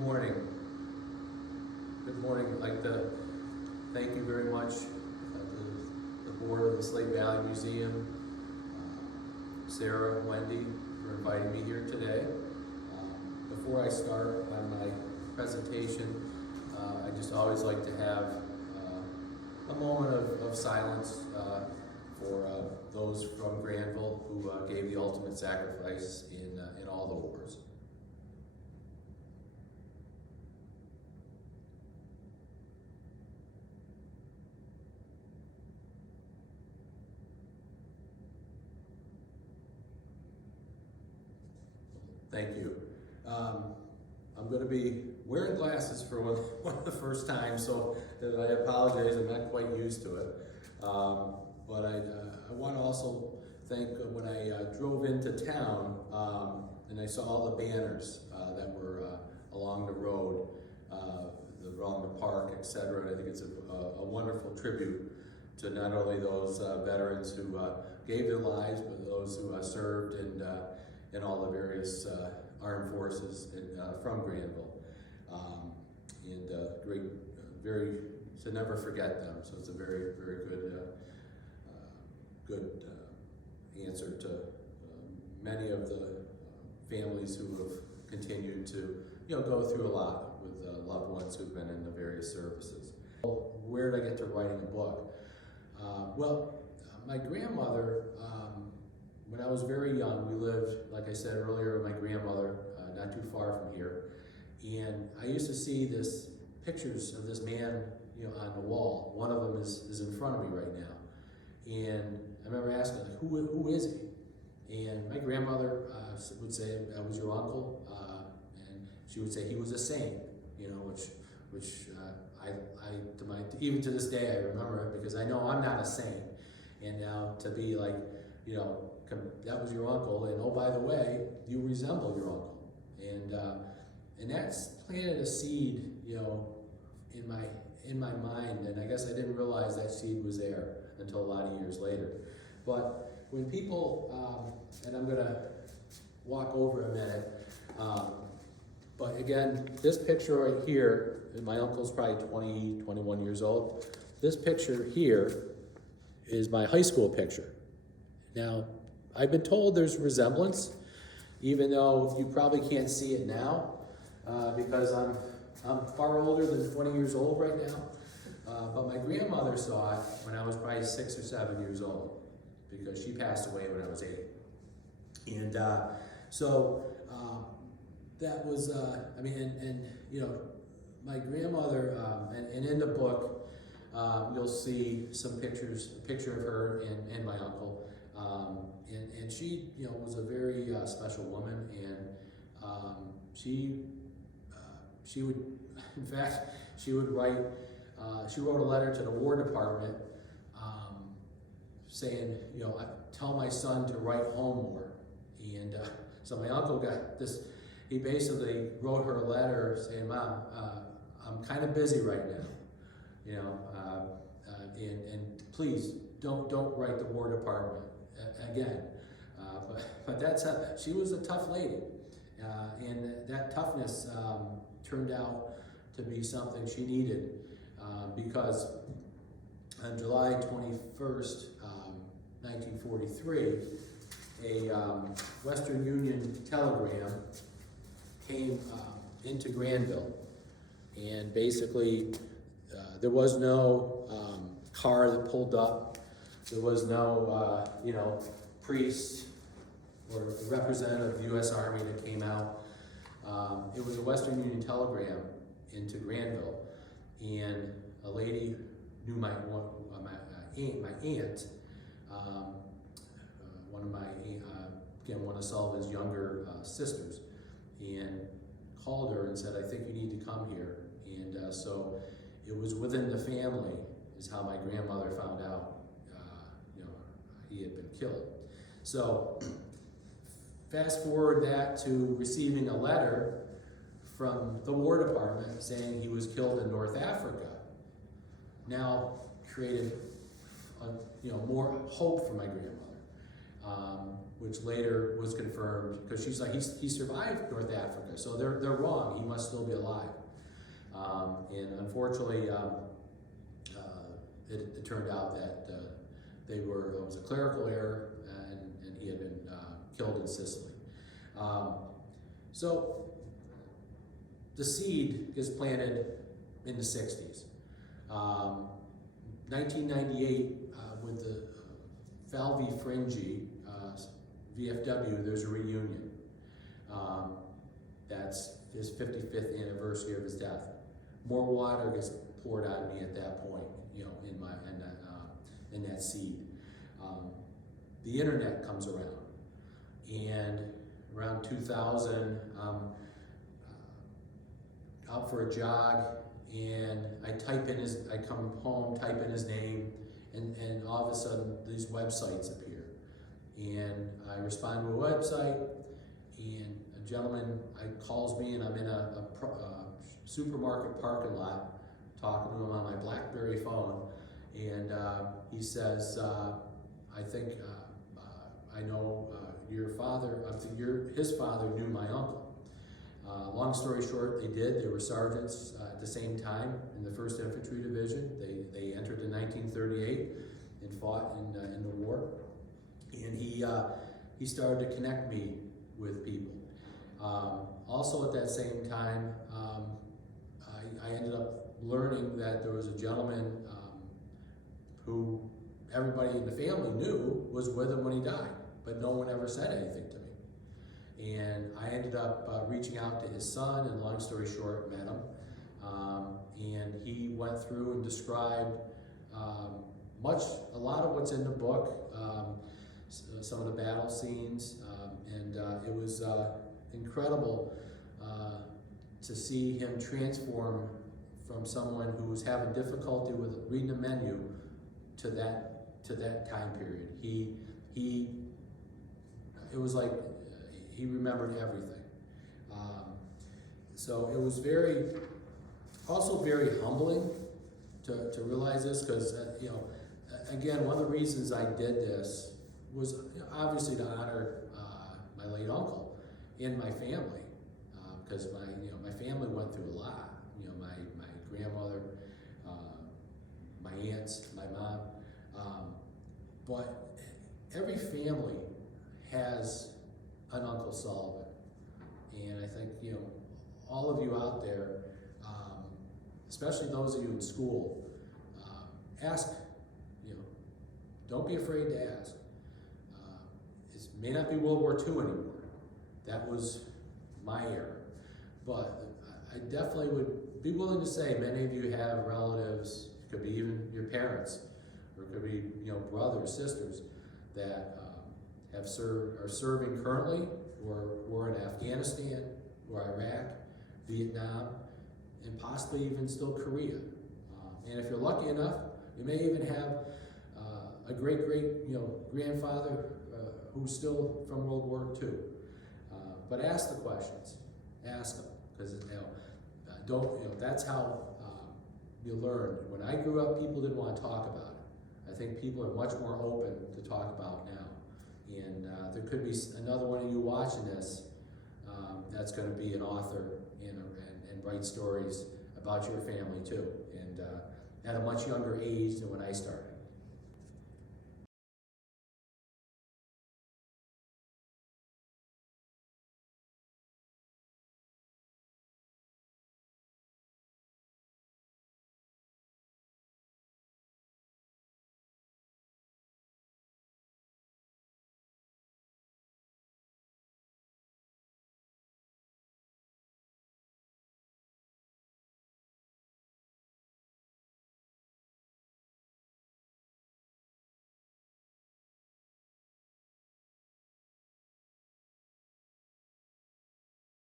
morning. Good morning. I'd like to thank you very much, the board of the Slate Valley Museum, Sarah, Wendy, for inviting me here today. Before I start on my presentation, I just always like to have a moment of silence for those from Granville who gave the ultimate sacrifice in all the wars. Thank you. I'm going to be wearing glasses for one of the first time, so I apologize. I'm not quite used to it. But I want to also thank when I drove into town and I saw all the banners that were along the road, along the park, etc. I think it's a wonderful tribute to not only those veterans who gave their lives, but those who served in all the various armed forces from Granville. Great, very, to never forget them. So it's a very, very good answer to many of the families who have continued to go through a lot with loved ones who've been in the various services. Where did I get to writing a book? My grandmother, when I was very young, we lived, like I said earlier, with my grandmother, not too far from here. And I used to see this pictures of this man, on the wall. One of them is in front of me right now. And I remember asking, like, who is he? And my grandmother would say, "I was your uncle," and she would say he was a saint, which even to this day I remember it because I know I'm not a saint. And now to be like, that was your uncle, and oh, by the way, you resemble your uncle. And that's planted a seed, in my mind, and I guess I didn't realize that seed was there until a lot of years later. But when people, and I'm gonna walk over a minute, but again, this picture right here, and my uncle's probably 20, 21 years old. This picture here is my high school picture. Now, I've been told there's resemblance, even though you probably can't see it now, because I'm far older than 20 years old right now. But my grandmother saw it when I was probably 6 or 7 years old, because she passed away when I was 8. And so that was, my grandmother, and in the book, you'll see some pictures, a picture of her and my uncle. And she, was a very special woman, and she would, in fact, she would write, she wrote a letter to the War Department saying, tell my son to write home more. And so my uncle got this, he basically wrote her a letter saying, "Mom, I'm kind of busy right now, and please don't write the War Department again." But that's she was a tough lady, and that toughness turned out to be something she needed, because on July 21st, 1943, a Western Union telegram came into Granville, and basically there was no car that pulled up. There was no, priest or representative of the U.S. Army that came out. It was a Western Union telegram into Granville, and a lady knew my aunt, one of Sullivan's younger sisters, and called her and said, "I think you need to come here." And so it was within the family is how my grandmother found out, he had been killed. So fast forward that to receiving a letter from the War Department saying he was killed in North Africa. Now created, more hope for my grandmother. which later was confirmed, because she's like, he survived North Africa, so they're wrong, he must still be alive. And unfortunately, it turned out that it was a clerical error, and he had been killed in Sicily. So the seed gets planted in the 60s. 1998, with the Falvi Fringi, VFW, there's a reunion. That's his 55th anniversary of his death. More water gets poured on me at that point, you know, in that seed. The internet comes around, and around 2000, out for a jog, and I come home, type in his name, and all of a sudden these websites appear. And I respond to a website, and a gentleman calls me, and I'm in a supermarket parking lot talking to him on my BlackBerry phone, and he says, I think I know your father, his father knew my uncle. Long story short, they did. They were sergeants at the same time in the 1st Infantry Division. They entered in 1938 and fought in the war. And he started to connect me with people. Also at that same time, I ended up learning that there was a gentleman who everybody in the family knew was with him when he died, but no one ever said anything to me. And I ended up reaching out to his son, and long story short, met him. And he went through and described a lot of what's in the book, some of the battle scenes, and it was incredible to see him transform from someone who was having difficulty with reading a menu to that time period. It was like he remembered everything. So it was also very humbling to realize this, because again, one of the reasons I did this was obviously to honor my late uncle and my family, because my family went through a lot. My grandmother, my aunts, my mom, but every family has an Uncle Sullivan, and I think all of you out there, especially those of you in school, ask. Don't be afraid to ask. It may not be World War II anymore. That was my era. But I definitely would be willing to say many of you have relatives, it could be even your parents, or it could be brothers, sisters, that are serving currently, or were in Afghanistan, or Iraq, Vietnam, and possibly even still Korea. And if you're lucky enough, you may even have a great grandfather who's still from World War II. But ask the questions, ask them, because that's how you learn. When I grew up, people didn't want to talk about it. I think people are much more open to talk about now. And there could be another one of you watching this that's going to be an author and write stories about your family too, and at a much younger age than when I started.